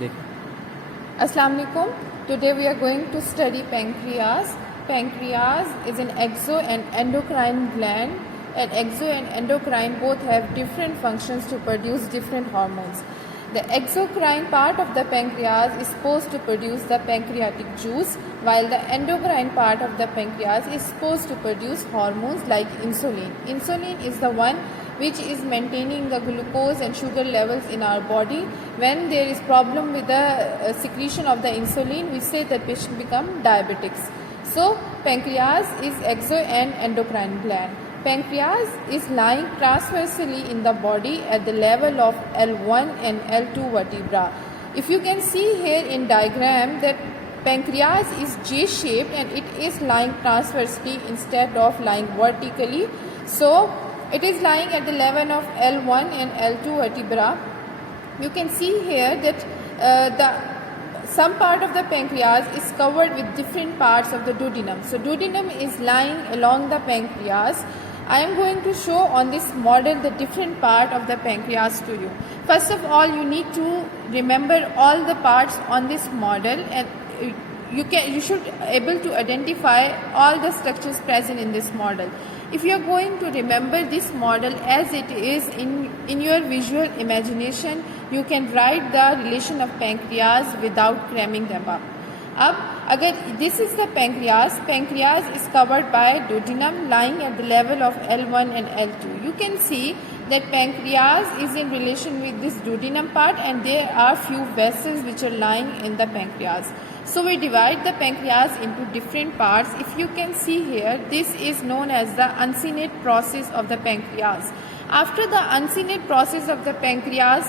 देखिए Assalamu alaikum. Today we are going to study pancreas. Pancreas is an exo and endocrine gland, and exo and endocrine both have different functions to produce different hormones. The exocrine part of the pancreas is supposed to produce the pancreatic juice, while the endocrine part of the pancreas is supposed to produce hormones like insulin. Insulin is the one which is maintaining the glucose and sugar levels in our body. When there is problem with the secretion of the insulin, we say that patient become diabetics. So pancreas is exo and endocrine gland. Pancreas is lying transversely in the body at the level of L1 and L2 vertebra. If you can see here in diagram that pancreas is J-shaped and it is lying transversely instead of lying vertically. So it is lying at the level of L1 and L2 vertebra. You can see here that some part of the pancreas is covered with different parts of the duodenum. So duodenum is lying along the pancreas. I am going to show on this model the different part of the pancreas to you. First of all, you need to remember all the parts on this model, and you should able to identify all the structures present in this model. If you are going to remember this model as it is in your visual imagination, you can write the relation of pancreas without cramming them up. अब अगर this is the pancreas is covered by duodenum lying at the level of L1 and L2. You can see that pancreas is in relation with this duodenum part, and there are few vessels which are lying in the pancreas. So we divide the pancreas into different parts. If you can see here, this is known as the uncinate process of the pancreas. After the uncinate process of the pancreas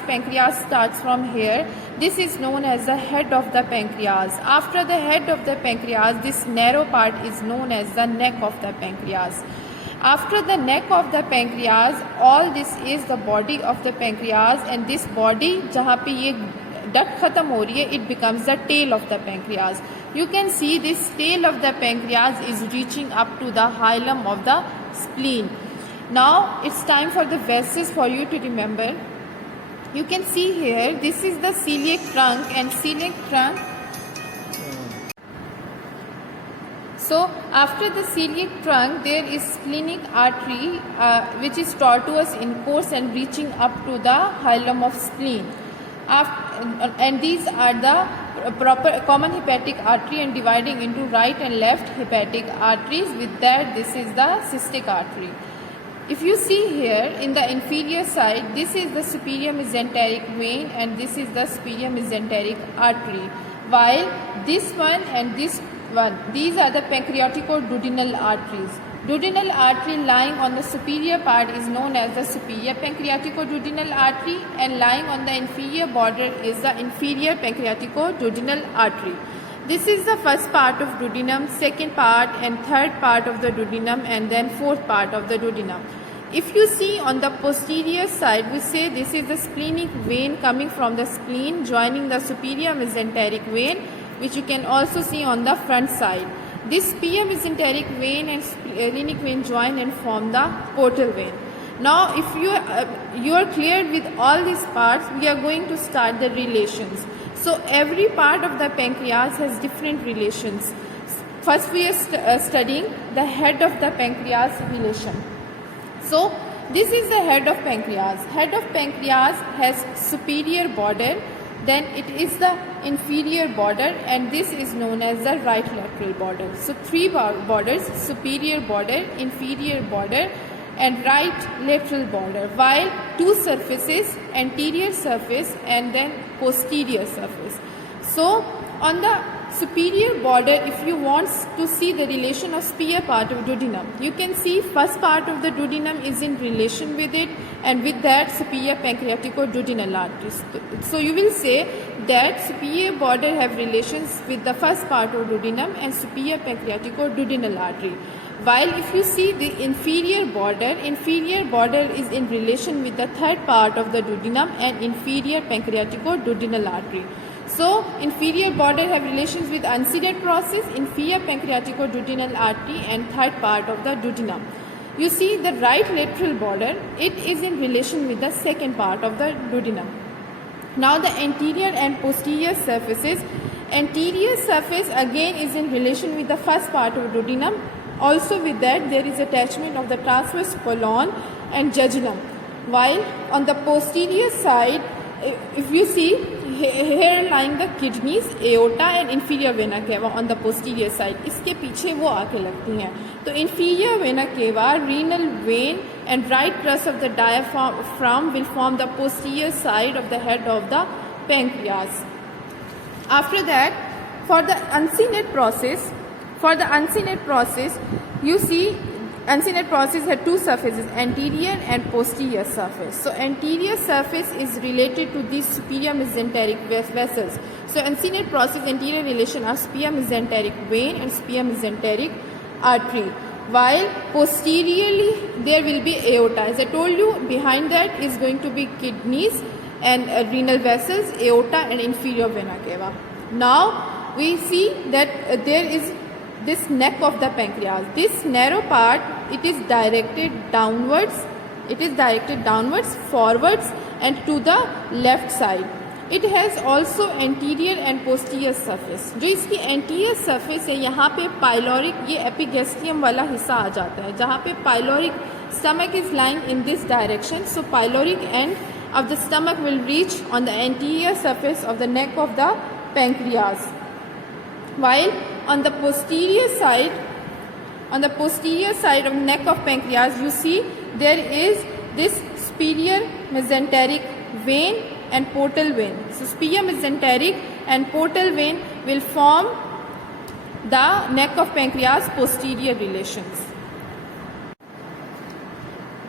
starts from here. This is known as the head of the pancreas. After the head of the pancreas, this narrow part is known as the neck of the pancreas. After the neck of the pancreas, all this is the body of the pancreas, and this body जहाँ पे ये duct खत्म हो रही है, it becomes the tail of the pancreas. You can see this tail of the pancreas is reaching up to the hilum of the spleen. Now it's time for the vessels for you to remember. You can see here, this is the celiac trunk, and celiac trunk. So after the celiac trunk, there is splenic artery which is tortuous in course and reaching up to the hilum of spleen. And these are the proper common hepatic artery and dividing into right and left hepatic arteries. With that, this is the cystic artery. If you see here in the inferior side, this is the superior mesenteric vein and this is the superior mesenteric artery, while this one and this one, these are the pancreatico-duodenal arteries. Duodenal artery lying on the superior part is known as the superior pancreatico-duodenal artery, and lying on the inferior border is the inferior pancreatico-duodenal artery. This is the first part of duodenum, second part and third part of the duodenum, and then fourth part of the duodenum. If you see on the posterior side, we say this is the splenic vein coming from the spleen joining the superior mesenteric vein, which you can also see on the front side. This superior mesenteric vein and splenic vein join and form the portal vein. Now if you are clear with all these parts, we are going to start the relations. So every part of the pancreas has different relations. First we are studying the head of the pancreas relation. So this is the head of pancreas. Head of pancreas has superior border, then it is the inferior border, and this is known as the right lateral border. So three borders: superior border, inferior border and right lateral border, while two surfaces, anterior surface and then posterior surface. So on the superior border, if you want to see the relation of superior part of duodenum, you can see first part of the duodenum is in relation with it, and with that superior pancreatico-duodenal arteries. So you will say that superior border have relations with the first part of duodenum and superior pancreatico-duodenal artery. While if you see the inferior border is in relation with the third part of the duodenum and inferior pancreatico-duodenal artery. So inferior border have relations with uncinate process, inferior pancreatico-duodenal artery and third part of the duodenum. You see the right lateral border, it is in relation with the second part of the duodenum. Now the anterior and posterior surfaces. Anterior surface again is in relation with the first part of duodenum. Also with that there is attachment of the transverse colon and jejunum. While on the posterior side, if you see here lying the kidneys, aorta and inferior vena cava on the posterior side. इसके पीछे वो आके लगती हैं. तो inferior vena cava, renal vein and right crus of the diaphragm will form the posterior side of the head of the pancreas. After that, for the uncinate process, you see uncinate process had two surfaces, anterior and posterior surface. So anterior surface is related to these superior mesenteric vessels. So uncinate process anterior relation are superior mesenteric vein and superior mesenteric artery. While posteriorly there will be aorta. As I told you, behind that is going to be kidneys and renal vessels, aorta and inferior vena cava. Now we see that there is this neck of the pancreas. This narrow part, it is directed downwards, forwards and to the left side. It has also anterior and posterior surface. जो इसकी anterior surface है, यहाँ पे pyloric, ये epigastrium वाला हिस्सा आ जाता है, जहाँ पे pyloric stomach is lying in this direction. So pyloric end of the stomach will reach on the anterior surface of the neck of the pancreas. While on the posterior side of neck of pancreas, you see there is this superior mesenteric vein and portal vein. So superior mesenteric and portal vein will form the neck of pancreas posterior relations.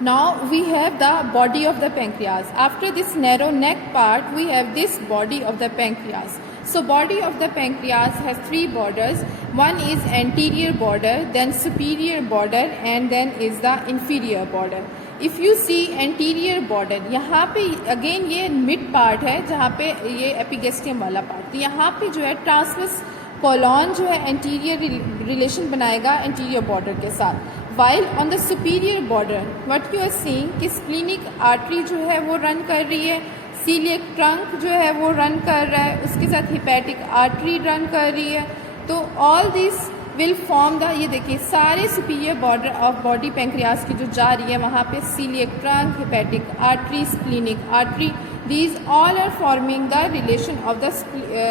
Now we have the body of the pancreas. After this narrow neck part, we have this body of the pancreas. So body of the pancreas has three borders. One is anterior border, then superior border and then is the inferior border. If you see anterior border, यहाँ पे again ये mid part है जहाँ पे ये epigastrium वाला part. तो यहाँ पे जो है transverse colon जो है anterior relation बनाएगा anterior border के साथ. While on the superior border, what you are seeing कि splenic artery जो है वो run कर रही है, celiac trunk जो है वो रन कर रहा है, उसके साथ hepatic artery रन कर रही है. तो all these will form the, ये देखिए सारे superior border of body pancreas की जो जा रही है वहाँ पे celiac trunk, hepatic artery, splenic artery, these all are forming the relation of the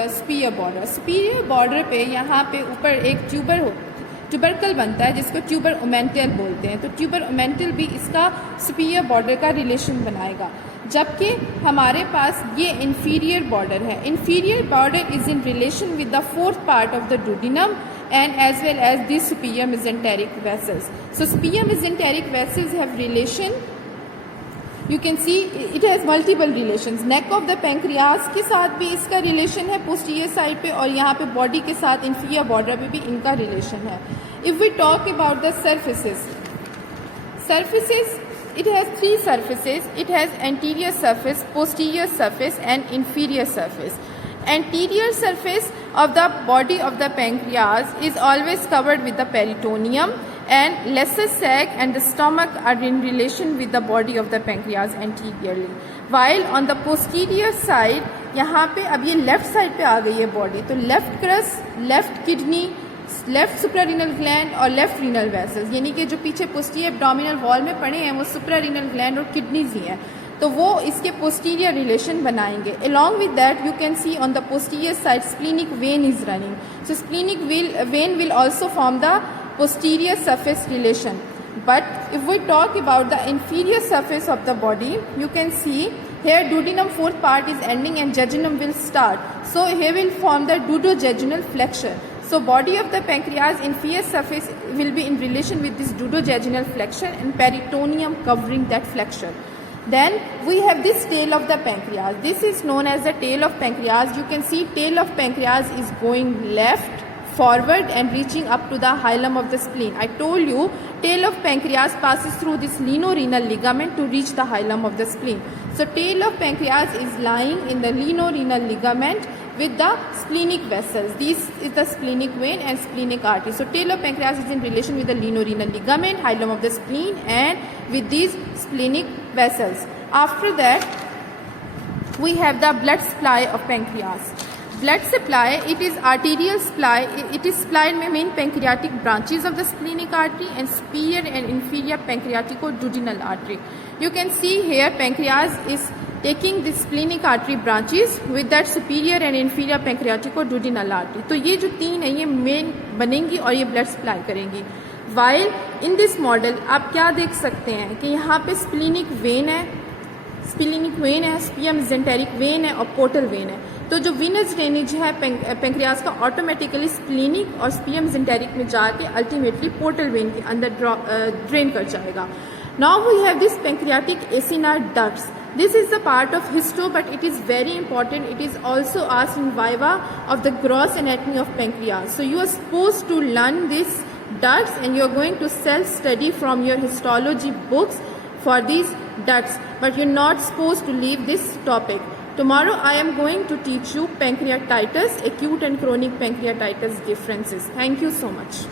superior border. Superior border पे यहाँ पे ऊपर एक ट्यूबरकल बनता है जिसको ट्यूबर ओमेंटल बोलते हैं. तो ट्यूबर ओमेंटल भी इसका सुपीरियर बॉर्डर का रिलेशन बनाएगा. जबकि हमारे पास ये inferior border है. Inferior border is in relation with the fourth part of the duodenum and as well as the superior mesenteric vessels. So superior mesenteric vessels have relation. You can see it has multiple relations. Neck of the pancreas के साथ भी इसका relation है posterior side पे और यहाँ पे body के साथ inferior border पे भी इनका relation है. If we talk about the surfaces, it has three surfaces. It has anterior surface, posterior surface and inferior surface. Anterior surface of the body of the pancreas is always covered with the peritoneum and lesser sac and the stomach are in relation with the body of the pancreas anteriorly. While on the posterior side, यहाँ पे अब ये left side पे आ गई है body, तो left crus, left kidney, left suprarenal gland और left renal vessels, यानी कि जो पीछे पोस्टीरियर एब्डोमिनल वॉल में पड़े हैं वो सुप्रारीनल ग्लैंड और किडनीज ही हैं, तो वो इसके पोस्टीरियर रिलेशन बनाएंगे. Along with that you can see on the posterior side splenic when is running. So splenic when will also form the posterior surface relation. But if we talk about the inferior surface of the body, you can see here duodenum fourth part is ending and jejunum will start. So here will form the duodejejunal flexure. So body of the pancreas inferior surface will be in relation with this duodejejunal flexure and peritoneum covering that flexure. Then we have this tail of the pancreas. This is known as the tail of pancreas. You can see tail of pancreas is going left, forward and reaching up to the hilum of the spleen. I told you tail of pancreas passes through this linorenal ligament to reach the hilum of the spleen. So tail of pancreas is lying in the linorenal ligament with the splenic vessels. This is the splenic vein and splenic artery. So tail of pancreas is in relation with the linorenal ligament, hilum of the spleen and with these splenic vessels. After that we have the blood supply of pancreas. Blood supply, it is arterial supply. It is supplied by main pancreatic branches of the splenic artery and superior and inferior pancreatico-duodenal artery. You can see here pancreas is taking the splenic artery branches with that superior and inferior pancreatico-duodenal artery. तो ये जो तीन है ये main बनेंगी और ये blood supply करेंगी. While in this model आप क्या देख सकते हैं कि यहाँ पे स्प्लीनिक वेन है, स्पियम मेसेंटेरिक वेन है और पोर्टल वेन है. तो जो वीनस ड्रेनेज है पेंक्रियाज का ऑटोमेटिकली स्प्लीनिक और स्पियम मेसेंटेरिक में जाके अल्टीमेटली पोर्टल वेन के अंदर ड्रेन कर जाएगा. Now we have this pancreatic acinar ducts. This is the part of histo, but it is very important. It is also asked in viva of the gross anatomy of pancreas. So you are supposed to learn this ducts and you are going to self-study from your histology books for these ducts, but you're not supposed to leave this topic. Tomorrow I am going to teach you pancreatitis, acute and chronic pancreatitis differences. Thank you so much.